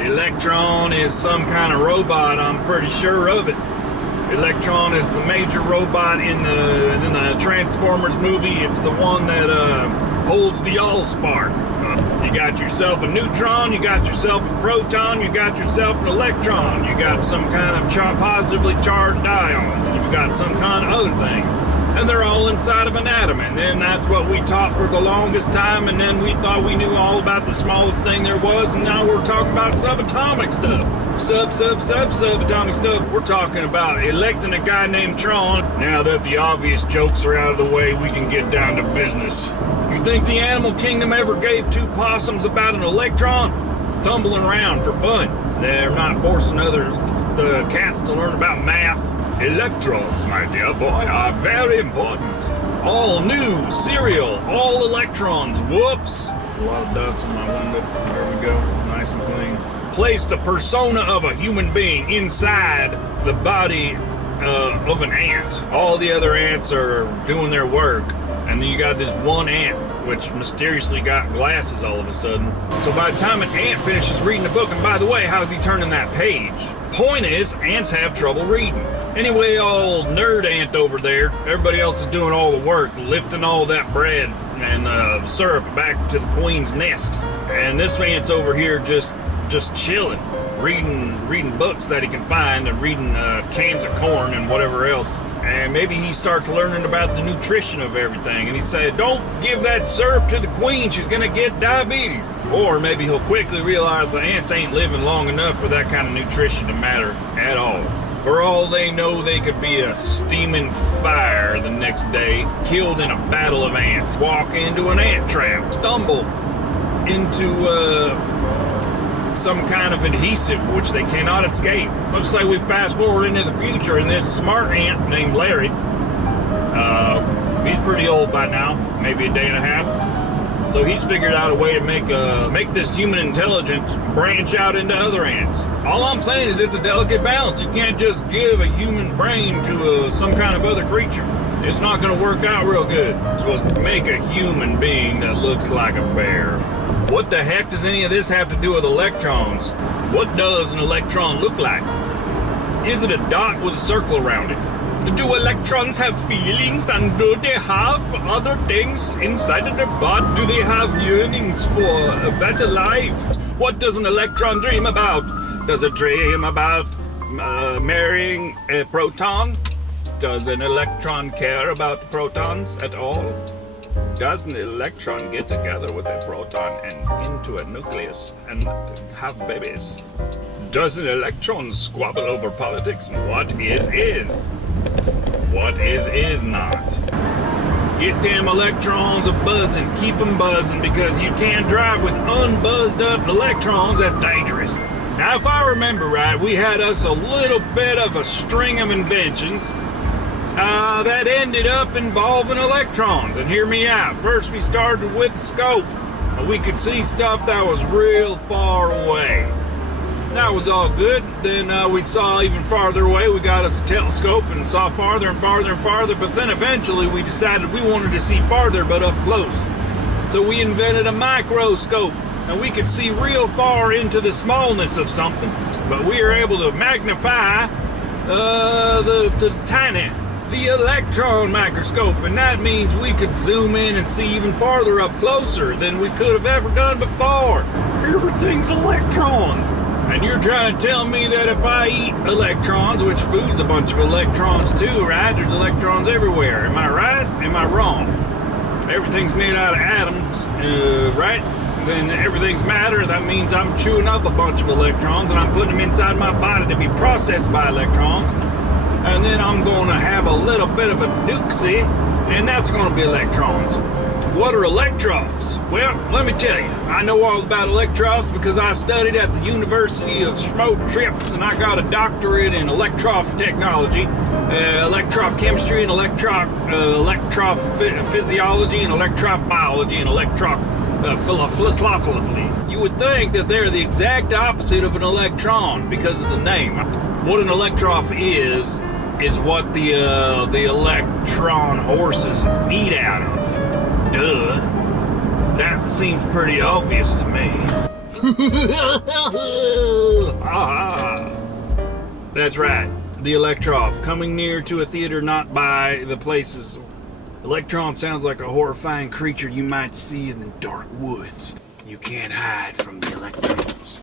Electron is some kind of robot, I'm pretty sure of it. Electron is the major robot in the Transformers movie. It's the one that holds the Allspark. You got yourself a neutron, you got yourself a proton, you got yourself an electron, you got some kind of positively charged ions, and you got some kind of other things. And they're all inside of an atom, and then that's what we taught for the longest time, and then we thought we knew all about the smallest thing there was, and now we're talking about subatomic stuff. Subatomic stuff. We're talking about electing a guy named Tron. Now that the obvious jokes are out of the way, we can get down to business. You think the animal kingdom ever gave two possums about an electron? Tumbling around for fun. They're not forcing other cats to learn about math. Electrons, my dear boy, are very important. All new cereal, all electrons. Whoops. A lot of dust on my window. There we go. Nice and clean. Placed a persona of a human being inside the body of an ant. All the other ants are doing their work, and then you got this one ant which mysteriously got glasses all of a sudden. So by the time an ant finishes reading the book, and by the way, how's he turning that page? Point is, ants have trouble reading. Anyway, old nerd ant over there, everybody else is doing all the work, lifting all that bread and syrup back to the queen's nest. And this ant's over here just chilling, reading books that he can find, and reading cans of corn and whatever else. And maybe he starts learning about the nutrition of everything, and he said, don't give that syrup to the queen, she's gonna get diabetes. Or maybe he'll quickly realize the ants ain't living long enough for that kind of nutrition to matter at all. For all they know, they could be a steaming fire the next day, killed in a battle of ants, walk into an ant trap, stumble into some kind of adhesive which they cannot escape. Let's say we fast forward into the future, and this smart ant named Larry, he's pretty old by now, maybe a day and a half. So he's figured out a way to make this human intelligence branch out into other ants. All I'm saying is it's a delicate balance. You can't just give a human brain to some kind of other creature. It's not going to work out real good. You're supposed to make a human being that looks like a bear. What the heck does any of this have to do with electrons? What does an electron look like? Is it a dot with a circle around it? Do electrons have feelings, and do they have other things inside of their body? Do they have yearnings for a better life? What does an electron dream about? Does it dream about marrying a proton? Does an electron care about the protons at all? Does an electron get together with a proton and into a nucleus and have babies? Does an electron squabble over politics? What is? What is not? Get them electrons a-buzzing. Keep them buzzing, because you can't drive with unbuzzed up electrons. That's dangerous. Now, if I remember right, we had us a little bit of a string of inventions that ended up involving electrons. And hear me out. First, we started with the scope. We could see stuff that was real far away. That was all good. Then we saw even farther away. We got us a telescope and saw farther and farther and farther. But then eventually we decided we wanted to see farther but up close. So we invented a microscope. And we could see real far into the smallness of something. But we were able to magnify the electron microscope, and that means we could zoom in and see even farther up closer than we could have ever done before. Everything's electrons. And you're trying to tell me that if I eat electrons, which food's a bunch of electrons too, right? There's electrons everywhere. Am I right? Am I wrong? Everything's made out of atoms, right? Then everything's matter. That means I'm chewing up a bunch of electrons and I'm putting them inside my body to be processed by electrons. And then I'm going to have a little bit of a dooksy, and that's going to be electrons. What are electrophs? Well, let me tell you, I know all about electrophs because I studied at the University of Shmroad Trip, and I got a doctorate in electroph technology, electroph chemistry, and electroph physiology, and electroph biology, and electroph philosophy. You would think that they're the exact opposite of an electron because of the name. What an electroph is what the electron horses eat out of. Duh. That seems pretty obvious to me. That's right, the Electron, coming near to a theater not by the places. Electron sounds like a horrifying creature you might see in the dark woods. You can't hide from the Electrons.